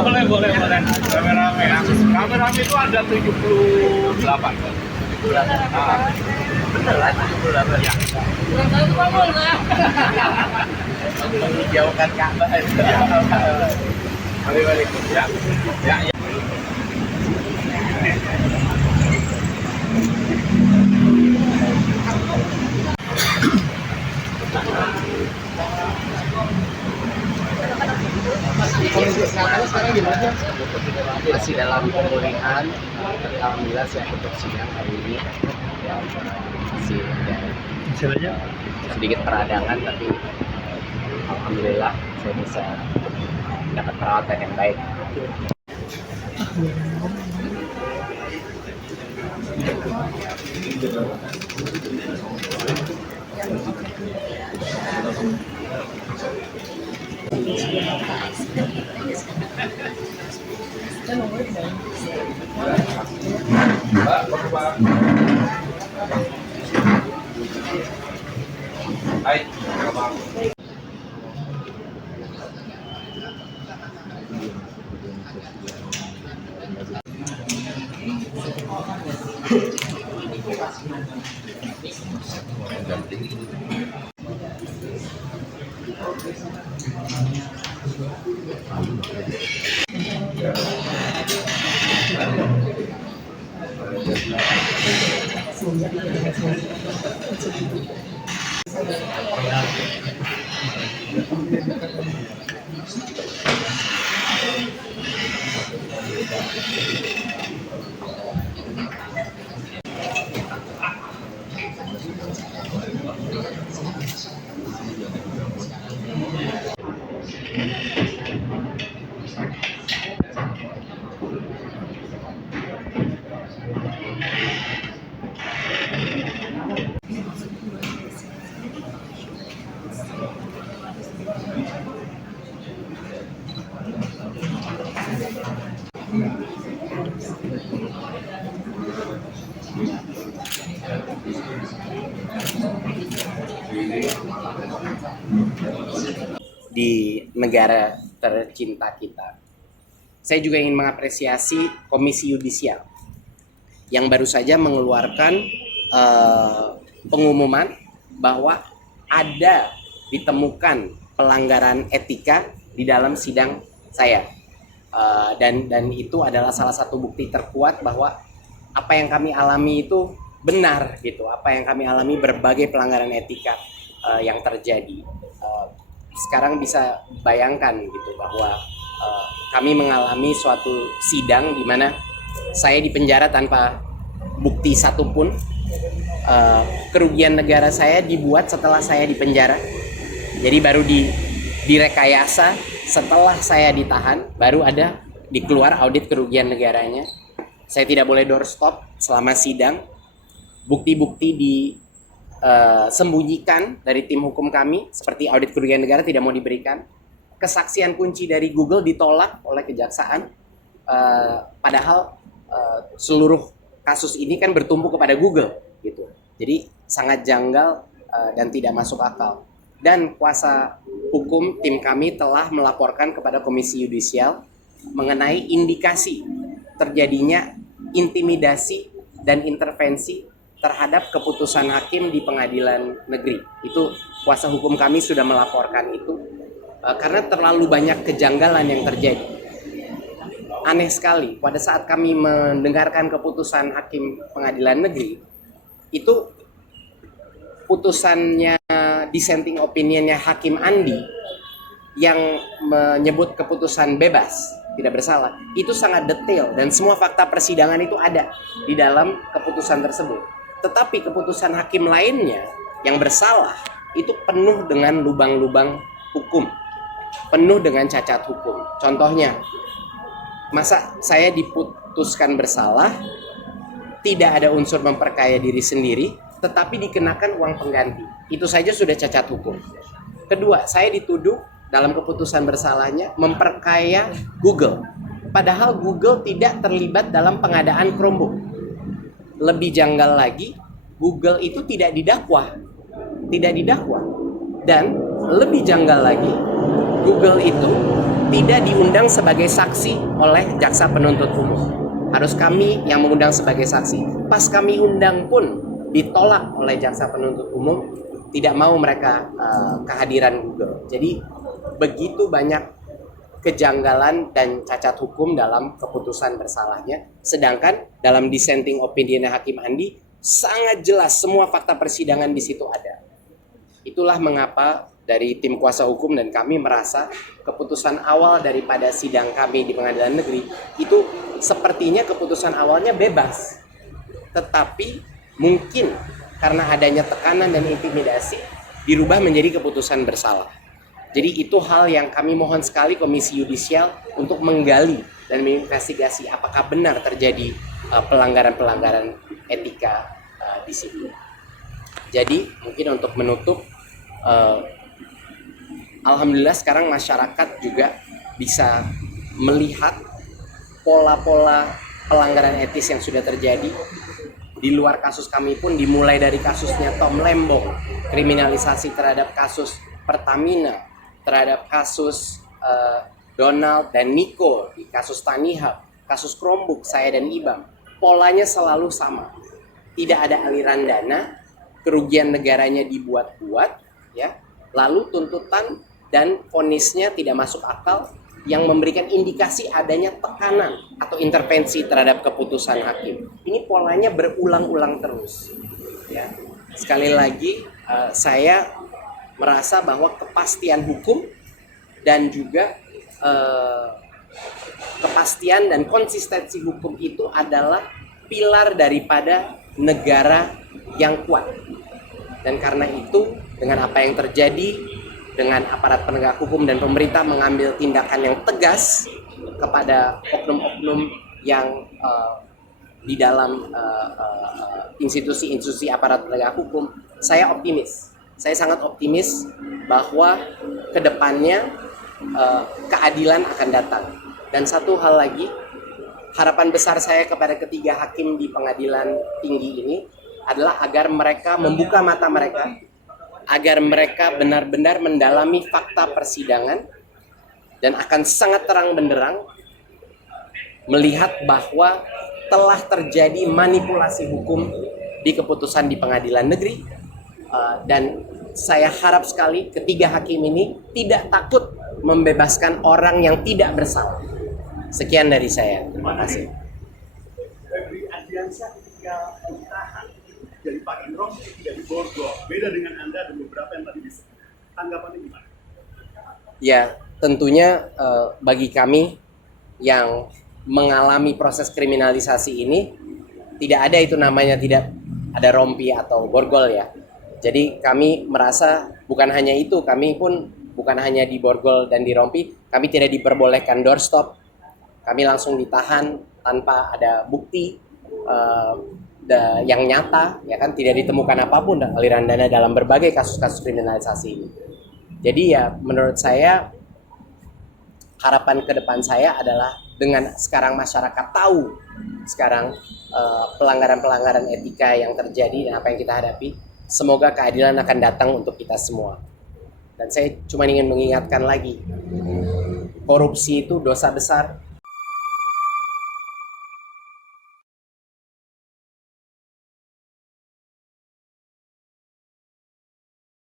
Boleh, boleh, boleh. Rame-rame ya. Rame-rame itu ada 78. Beneran 78 ya? Ulang tahun kamu lah. Jauhkan Ka'bah. Balik-balik. Ya. Ya, ya. Kondisi kesehatannya sekarang gimana? Masih dalam pemulihan. Alhamdulillah saya untuk sidang hari ini. Ya, masih ada sedikit peradangan, tapi alhamdulillah saya bisa dapat perawatan yang baik. Hai. Di negara tercinta kita. Saya juga ingin mengapresiasi Komisi Yudisial yang baru saja mengeluarkan pengumuman bahwa ada ditemukan pelanggaran etika di dalam sidang saya, dan itu adalah salah satu bukti terkuat bahwa apa yang kami alami itu benar gitu, apa yang kami alami berbagai pelanggaran etika yang terjadi. Sekarang bisa bayangkan gitu bahwa kami mengalami suatu sidang di mana saya dipenjara tanpa bukti satupun. Kerugian negara saya dibuat setelah saya dipenjara. Jadi baru direkayasa setelah saya ditahan, baru ada dikeluar audit kerugian negaranya. Saya tidak boleh doorstop selama sidang. Bukti-bukti sembunyikan dari tim hukum kami, seperti audit kerugian negara tidak mau diberikan. Kesaksian kunci dari Google ditolak oleh kejaksaan, padahal seluruh kasus ini kan bertumpu kepada Google gitu. Jadi sangat janggal dan tidak masuk akal. Dan kuasa hukum tim kami telah melaporkan kepada Komisi Yudisial mengenai indikasi terjadinya intimidasi dan intervensi terhadap keputusan hakim di pengadilan negeri. Itu kuasa hukum kami sudah melaporkan itu karena terlalu banyak kejanggalan yang terjadi. Aneh sekali, pada saat kami mendengarkan keputusan hakim pengadilan negeri, itu putusannya, dissenting opinionnya Hakim Andi yang menyebut keputusan bebas, tidak bersalah, itu sangat detail dan semua fakta persidangan itu ada di dalam keputusan tersebut. Tetapi keputusan hakim lainnya yang bersalah itu penuh dengan lubang-lubang hukum, penuh dengan cacat hukum. Contohnya, masa saya diputuskan bersalah, tidak ada unsur memperkaya diri sendiri, tetapi dikenakan uang pengganti. Itu saja sudah cacat hukum. Kedua, saya dituduh dalam keputusan bersalahnya memperkaya Google. Padahal Google tidak terlibat dalam pengadaan Chromebook. Lebih janggal lagi, Google itu tidak didakwa. Dan lebih janggal lagi, Google itu tidak diundang sebagai saksi oleh jaksa penuntut umum. Harus kami yang mengundang sebagai saksi. Pas kami undang pun ditolak oleh jaksa penuntut umum, tidak mau mereka kehadiran Google. Jadi begitu banyak kejanggalan dan cacat hukum dalam keputusan bersalahnya. Sedangkan dalam dissenting opinion Hakim Andi sangat jelas semua fakta persidangan di situ ada. Itulah mengapa dari tim kuasa hukum dan kami merasa keputusan awal daripada sidang kami di Pengadilan Negeri itu sepertinya keputusan awalnya bebas. Tetapi mungkin karena adanya tekanan dan intimidasi dirubah menjadi keputusan bersalah. Jadi itu hal yang kami mohon sekali Komisi Yudisial untuk menggali dan menginvestigasi apakah benar terjadi pelanggaran-pelanggaran etika di situ. Jadi mungkin untuk menutup, alhamdulillah sekarang masyarakat juga bisa melihat pola-pola pelanggaran etis yang sudah terjadi. Di luar kasus kami pun dimulai dari kasusnya Tom Lembong, kriminalisasi terhadap kasus Pertamina, terhadap kasus Donald dan Niko, di kasus Tanihub, kasus Chromebook, saya dan Ibam. Polanya selalu sama. Tidak ada aliran dana, kerugian negaranya dibuat-buat, ya. Lalu tuntutan dan vonisnya tidak masuk akal yang memberikan indikasi adanya tekanan atau intervensi terhadap keputusan hakim. Ini polanya berulang-ulang terus. Ya. Sekali lagi, saya merasa bahwa kepastian hukum dan juga kepastian dan konsistensi hukum itu adalah pilar daripada negara yang kuat. Dan karena itu, dengan apa yang terjadi, dengan aparat penegak hukum dan pemerintah mengambil tindakan yang tegas kepada oknum-oknum yang di dalam institusi-institusi aparat penegak hukum, saya optimis. Saya sangat optimis bahwa kedepannya keadilan akan datang. Dan satu hal lagi, harapan besar saya kepada ketiga hakim di pengadilan tinggi ini adalah agar mereka membuka mata mereka, agar mereka benar-benar mendalami fakta persidangan dan akan sangat terang benderang melihat bahwa telah terjadi manipulasi hukum di keputusan di pengadilan negeri. Dan saya harap sekali ketiga hakim ini tidak takut membebaskan orang yang tidak bersalah. Sekian dari saya. Terima kasih. Febri Ardiansyah ketika ditahan dari Pak Indro tidak diborgol. Beda dengan Anda dan beberapa yang tadi disebut. Tanggapannya gimana? Ya, tentunya bagi kami yang mengalami proses kriminalisasi ini tidak ada itu namanya tidak ada rompi atau borgol ya. Jadi kami merasa bukan hanya itu, kami pun bukan hanya diborgol dan dirompi, kami tidak diperbolehkan doorstop. Kami langsung ditahan tanpa ada bukti yang nyata, ya kan, tidak ditemukan apapun aliran dana dalam berbagai kasus-kasus kriminalisasi ini. Jadi ya menurut saya harapan ke depan saya adalah dengan sekarang masyarakat tahu sekarang pelanggaran-pelanggaran etika yang terjadi dan apa yang kita hadapi, semoga keadilan akan datang untuk kita semua. Dan saya cuma ingin mengingatkan lagi, korupsi itu dosa besar,